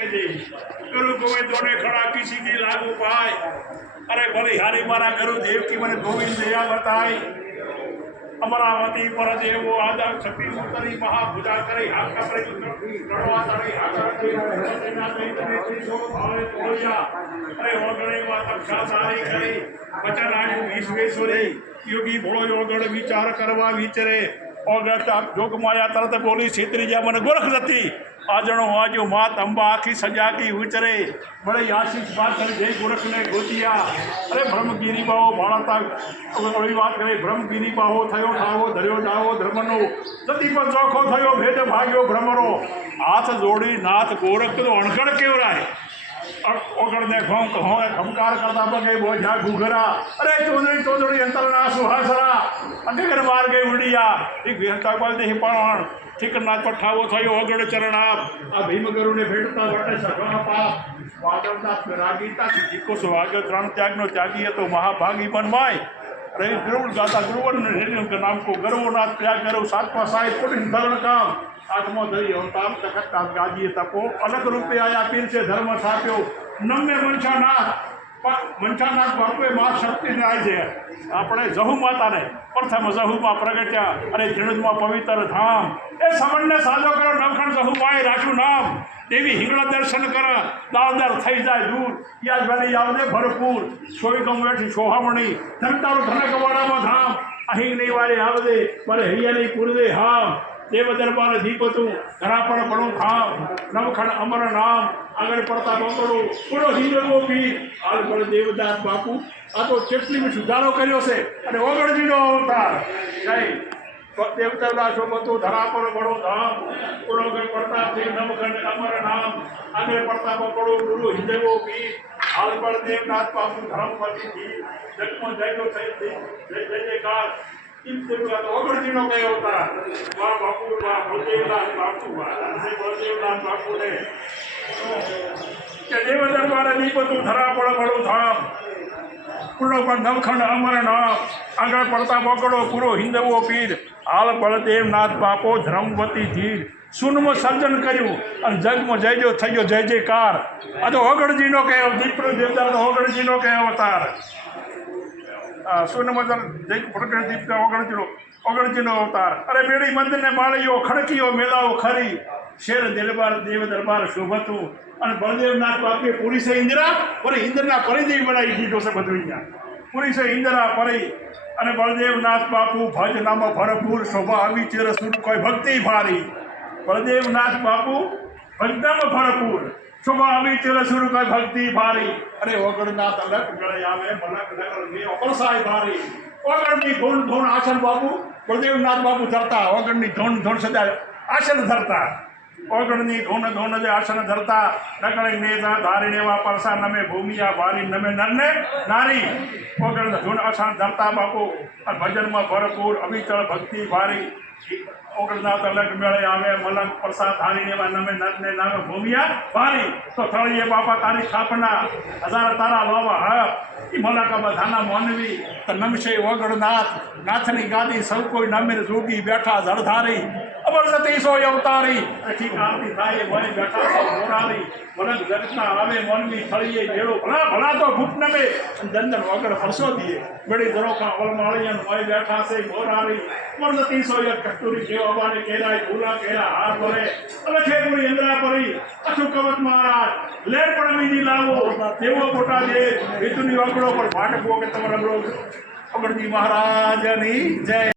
गुरु गोविंद ने खड़ा किसी की लागू पाए। अरे भले हारी मारा गुरु देव की मैंने गोविंद दया बताई। अमरावती पर देवो आदर शक्ति उतरी महाभुजा करे हाथ का करे गणवा करे हाथ करे सेना सहित त्रिशो भावे तोड़िया। अरे ओगणे माता सारी करे वचन आयु विश्वेश्वरी योगी भोळो योगण विचार करवा विचरे। ओगण जोग माया तरत बोली सीतरीजा मन गोरख दती आजणो आजो मात अंबा आखी सजा की उचरे। बड़े आशीष बात जय गोरख ने गोतिया। अरे ब्रह्मगिरी बाहो भाड़ता बात करे ब्रह्मगिरी बाहो थयो ठावो धर्यो डावो धर्मनो सती पर चोखो थयो भेद भाग्यो भ्रमरो। हाथ जोड़ी नाथ गोरख तो अणगण केवराय। ओगड़ ने खमकार करता बगे बोझा घुघरा। अरे चौधरी चौधरी अंतरना सुहासरा अगर मार गई उड़िया एक बोल दे पण ठिकना पठावो थयो ओगड़ चरणाप। आ भीमगुरु ने भेटता वटे सगवा पाप वादरना रागीता जीको स्वागत रण त्यागनो त्यागी तो महाभागी बनमाय। रही गुरु गाता गुरुवन ने नाम को गर्वनाथ त्याग करो सातवा साहिब कुटिन धरण काम आत्मा धरी अवतार तखत गाजी तपो अलग रूपे आया पीर से धर्म साप्यो नम्य मंशानाथ मंशानाथ बापे मां शक्ति राय है। આપણે જહુ માતાને પ્રથમ જહુમાં પ્રગટ્યા અને જીણુજમાં પવિત્ર ધામ એ સમણને સાજો કરો નવખણ જહુમાં રાખ્યું નામ। દેવી હિંગળા દર્શન કર દાળદાર થઈ જાય દૂર યાદ વાલી આવને ભરપૂર સોઈ ગમ બેઠી સોહામણી ધનતારું ધનકવાડામાં ધામ અહિંગની વાળી આવદે મારે હૈયાની પૂરદે હામ। देव दरबार दीपतु घरा पर बड़ो खाम नवखंड अमर नाम आगे पड़ता बकड़ो पूरो हीरो पीर आल पर देवदास बापू आ तो चेटली में सुधारो कर्यो से अने ओगणजीनो अवतार जय देवदास बापू धरा पर बड़ो धाम पूरो आगे पड़ता थे नवखंड अमर नाम आगे पड़ता बकड़ो पूरो हीरो पीर आल पर देवदास बापू धर्मपति जी जगमो जय जय जयकार ओगणजीनो कयो अवतार वाह बापू वाह बलदेवदास बापू वाह से बलदेवदास बापू ने के देव दरबार दीपतु धरा पड़ बड़ो धाम पूरो पर नवखंड अमर नाम आगे पड़ता बकड़ो पूरो हिंदवो पीर हाल बलदेवनाथ बापो धर्मवती धीर सुनम सर्जन कर्યું અને જગમાં જય જો થયો જય જયકાર। આ તો ઓગણજીનો કે દીપ દેવદાસ ઓગણજીનો કે અવતાર सुनमदन जय प्रकट दीप का ओगणजीनो अवतार। अरे बेड़ी मंदिर ने माळियो खड़कियो मेलाओ खरी शेर दिलबार देव दरबार शोभतु और बलदेवनाथ बापे पूरी से इंदिरा और इंद्रना परिदेवी बनाई दीधो से बदलिया पूरी से इंदिरा परी और बलदेवनाथ बापू भज नाम भरपूर शोभा अभी चिर सुन कोई भक्ति भारी। बलदेवनाथ बापू भजनाम भरपूर शोभा अभी चिर सुन कोई भक्ति भारी। अरे ओगणनाथ अलग गळे आवे मलक नगर में अपरसाय भारी। ओगणनी धून धून आसन बाबू बलदेवनाथ बाबू धरता ओगणनी धून धून सदा आसन धरता ओगणनी धून धून जे आसन धरता नकळे नेता धारीने वा परसा नमे भूमिया भारी नमे नरने नारी। ओगण धून आसन धरता बापू भजन में भरपूर अविचल भक्ति भारी। ओगणनाथ अलग मेळे आवे मलक प्रसाद धारीने वा नमे नरने नामे भूमिया भारी। तो थळीए बापा तारी स्थापना हजार तारा बाबा हप मलक बधाना मानवी तो नमशे ओगणनाथ नाथनी गादी सब कोई नमिर जोगी बैठा जड़धारी अमर सती सो अवतारी। ठीक आरती थाय वही बैठा सो मोरारी मलक जगतना आवे मानवी थळीए जेड़ो भला भला तो भूप नमे दंदन ओगण फरसो दिए बड़ी दरोखा वलमाळियन वही बैठा से मोरारी अमर सती सो कस्तूरी देवाबाने केराय भूला केरा हार भरे अलखे पूरी इंद्रा परी अछु कवच महाराज लेर पण बीजी लावो देवो पोटा दे वितुनी ओगणो पर भाट भोगे तमरा ओगणजी महाराज नी जय।